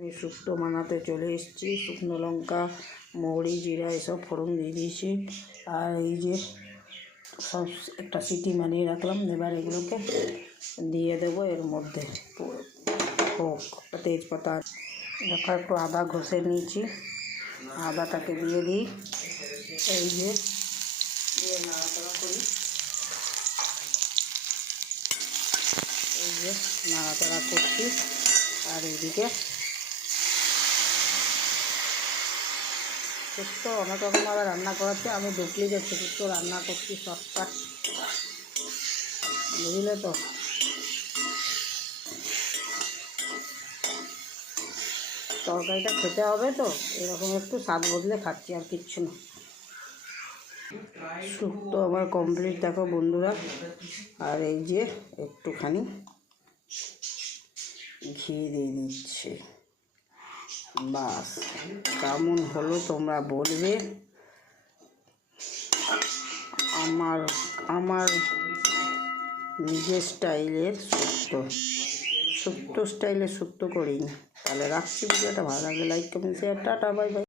আমি শুক্তো বানাতে চলে এসেছি। শুকনো লঙ্কা, মৌরি, জিরা এসব ফোড়ন দিয়ে দিয়েছি। আর এই যে সব একটা সিটি মারিয়ে রাখলাম। এবার এগুলোকে দিয়ে দেবো এর মধ্যে। হোক তেজপাতা, দেখো একটু আদা ঘষে নিয়েছি, আদাটাকে দিয়ে দিই। এই যে দিয়ে নাড়াচাড়া করি, এই যে নাড়াচাড়া করছি। আর এইদিকে শুক্তো অনেক রকমভাবে রান্না করাচ্ছে, আমি ডুপ্লিকেট শুক্তো রান্না করছি শর্টকাট, বুঝলে তো। তরকারিটা খেতে হবে তো, এরকম একটু স্বাদ বদলে খাচ্ছি, আর কিচ্ছু না। শুক্তো আমার কমপ্লিট দেখো বন্ধুরা। আর এই যে একটুখানি ঘি দিয়ে দিচ্ছি, বাস কেমন হলো তোমরা বলবে। আমার নিজের স্টাইলের শুক্তো স্টাইলে শুক্তো করি না। তাহলে রাখছি, ভিডিওটা ভালো লাগলে like comment share, tata bye bye.